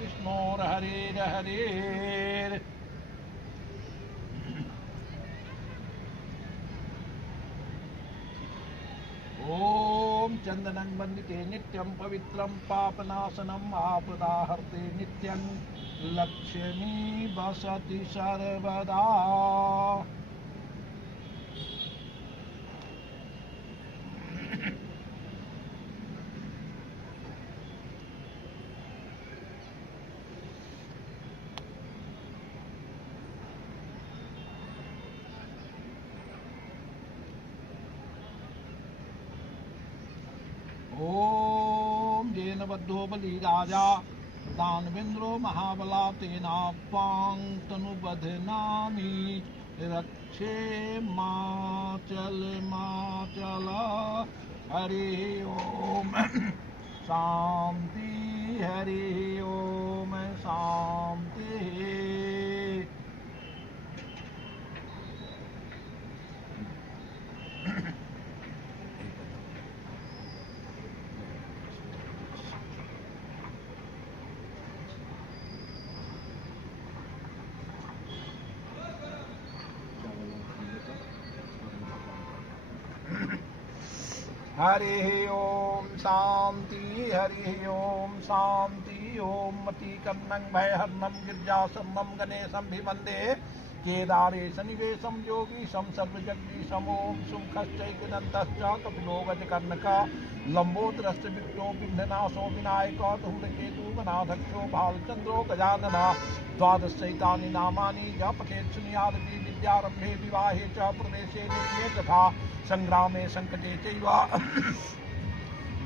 विष्णोर्हरेर्हरेर्। ओम चंदनं वंदिते नित्यं पवित्रं पापनाशनं आपदाहर्ते नित्यं लक्ष्मी वसति सर्वदा। ओम जेन बद्धो बलि राजा दानवेन्द्रो महाबला तेनापां तनुबध्नामि रक्षे माचल हरि ओम शांति हरि ओम शांति। हरि ओम शांति हरि ओम शांति। ओम मति कर्णं भयहरणं गिरिजासनं गणेशं भिवन्दे केदारेश निवेशं योगीशं सर्वजगदीशम्। ओम सुमुखश्चैकदन्तश्च कपिलो गजकर्णकः लम्बोदरश्च विष्णो विघ्ननाशो विनायकः धूमकेतु गणाध्यक्षो भालचन्द्रो गजाननः। द्वादशैतानि नामानि जपठेत् शृणुयादपि विद्यारम्भे विवाहे च प्रवेशे निर्मे तथा संग्रामे संकटे चैव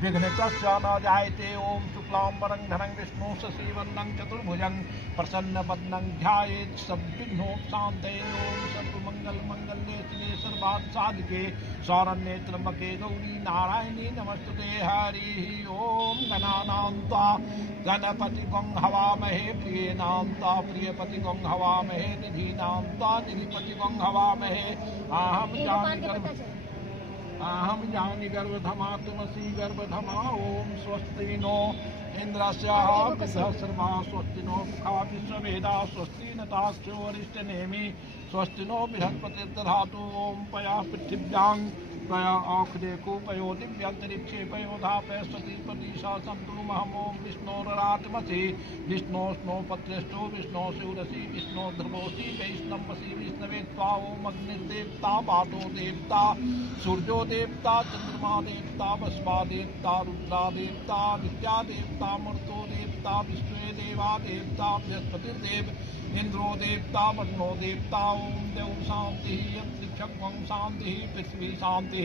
विघ्नतस्य न जायते। ओम शुक्लांबरं धरं विष्णु शशिवर्णं चतुर्भुजं प्रसन्नवदनं ध्यायेत् सर्वविघ्नोपशान्तये। ओम सर्वमंगलमांगल्ये शिवे सर्वार्थसाधिके शरण्ये त्र्यंबके गौरी नारायणी नमस्तुते। हरि ओम गणानां त्वा गणपतिगं हवामहे प्रियेणां त्वा प्रियपतिगं हवामहे निधीनां त्वा निधिपतिगं हवामहे। अहम जानि गर्भधमा तुमसि गर्भधमा। ओम स्वस्ति नो इंद्रस्य विधर्मा स्वस्ति नो मुखा विश्ववेदा स्वस्ति नतास्यो वरिष्ठनेमि स्वस्ति नो बृहस्पतिर्दधातु। ओम पया पृथिव्यां पया औषधे कूपयो दिव्यंतरिक्षे पयोधापय सतीपतिशा सन्तु महम्। ओम विष्णोरात्मसि विष्णोष्णो पत्रेष्ठो विष्णो शिवरसि विष्णो ध्रुवोसि वैष्णवसि विष्णवे त्वा। ओम अग्निर्देवता वातो देवता सूर्यो देवता चंद्रमा देवता वस्वा देवता रुद्रा देवता विद्या देवता मर्तो देवता विश्वे देवा देवता बृहस्पतिर्देव इंद्रो देवता वरुणो देवता। ओम देव शांति अंतरिक्षं शांति पृथ्वी शांति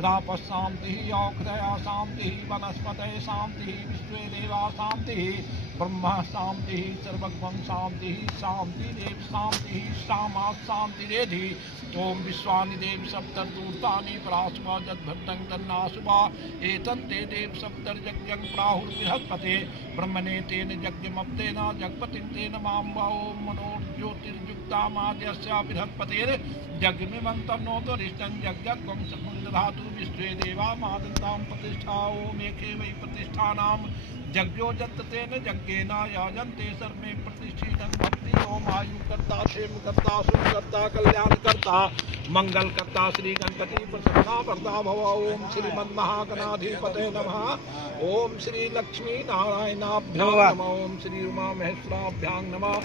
रापः शांति औषधया शांति वनस्पतये शांति विश्वे देवा शांति ब्रह्म शांति सर्वज्ञं शांति शांति देव शांति श्यामा शांति रेधि। ओम विश्वानि देव सप्तर्दूतानि पराशुवा जद्भट्टं तन्नाशुवा एतन्ते देव सप्तर्यज्ञं प्राहुर्बृहस्पते ब्रह्मणे तेन यज्ञमप्तेन जगपतिं तेन मां वा। ओम मनोर्ज्योतिर्युक्तामाद्यस्य बृहस्पतिर्यज्ञमिमं तन्नोतरिष्टं यज्ञं सकुन्दधातु विश्वे देवा मादन्तां प्रतिष्ठा। ओम एके वै प्रतिष्ठानां यज्ञो जत्तेन यज्ञेन याजन्ते सर्वे प्रतिष्ठितं भक्ति। ओम आयुकर्ता क्षेमकर्ता सुखकर्ता कल्याणकर्ता मंगलकर्ता श्री गणपति प्रसन्ना वरदा भव। ओम श्रीमन्महागणाधिपतये नमः। ओम श्री लक्ष्मी नारायणाभ्यां नमः। ओम श्री उमा महेश्वराभ्यां नमः।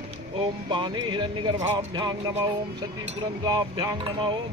ओम वाणी हिरण्यगर्भाभ्यां नमः। ओम सती पुरंद्राभ्यां नमः। ओम